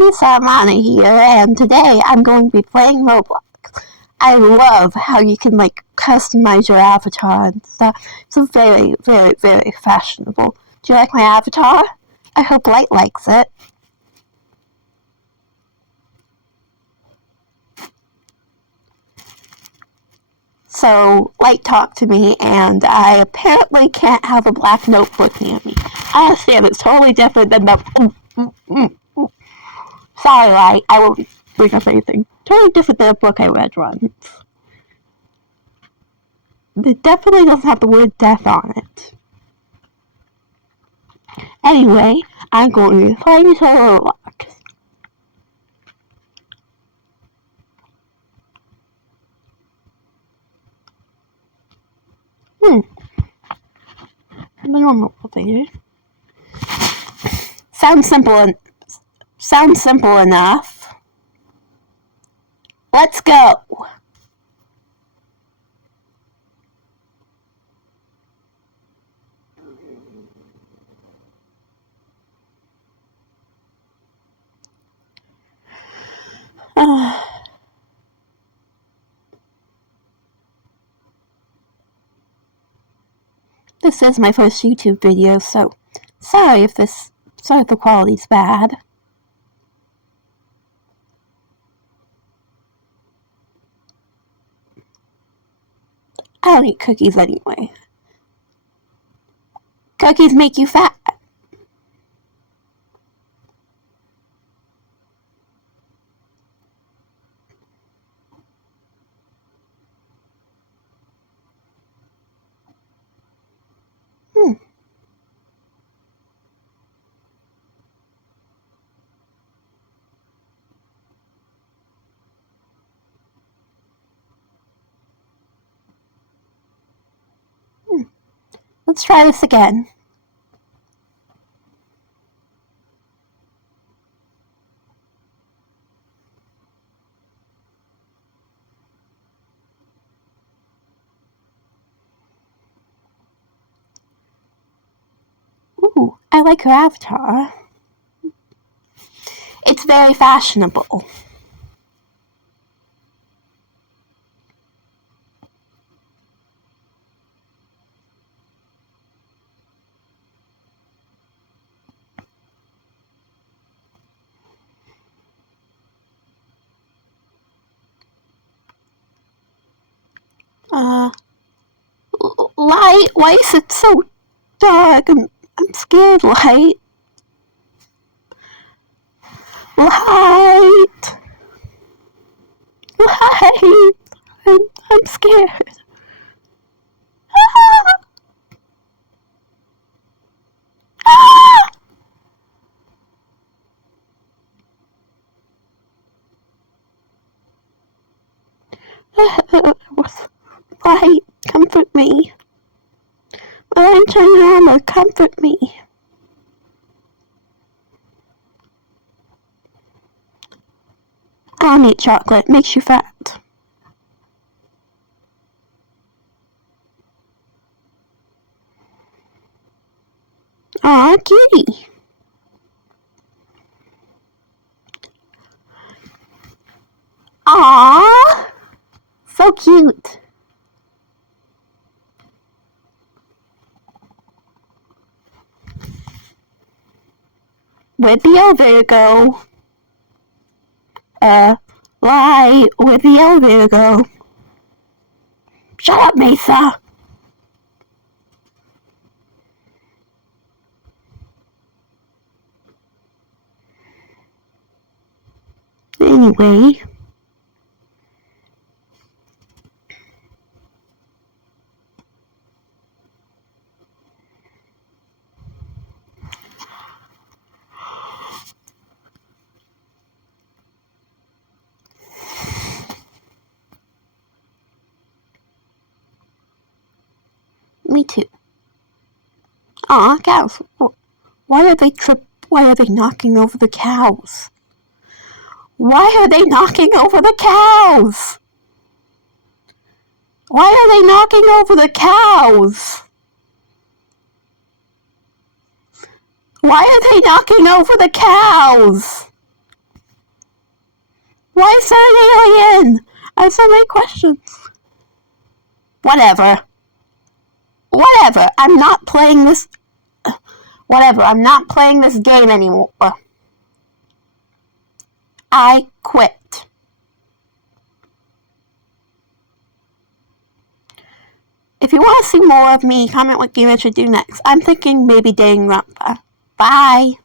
Misa Amane here, and today I'm going to be playing Roblox. I love how you can, customize your avatar and stuff. It's very, very, very fashionable. Do you like my avatar? I hope Light likes it. So, Light talked to me, and I apparently can't have a black notebook near me. I understand it's totally different than the... Sorry, Light, I won't bring up anything. Totally different than a book I read once. It definitely doesn't have the word death on it. Anyway, I'm going to find some Roblox. The normal thing. Sounds simple enough. Let's go. This is my first YouTube video, so sorry if the quality's bad. I don't eat cookies anyway. Cookies make you fat. Let's try this again. Ooh, I like her avatar. It's very fashionable. Light, why is it so dark? I'm scared, Light. Light! Light! I'm scared. Ah! Ah! Light, comfort me. I'm trying armor, comfort me. I don't eat chocolate, makes you fat. Aw, kitty. Aw, so cute. Where'd the elevator go? Light, where'd the elevator go? Shut up, Misa! Anyway... Me too. Aw, cows. Why are they knocking over the cows? Why are they knocking over the cows? Why are they knocking over the cows? Why are they knocking over the cows? Why is there an alien? I have so many questions. Whatever. I'm not playing this. I'm not playing this game anymore. I quit. If you want to see more of me, comment what game I should do next. I'm thinking maybe dating Grandpa. Bye.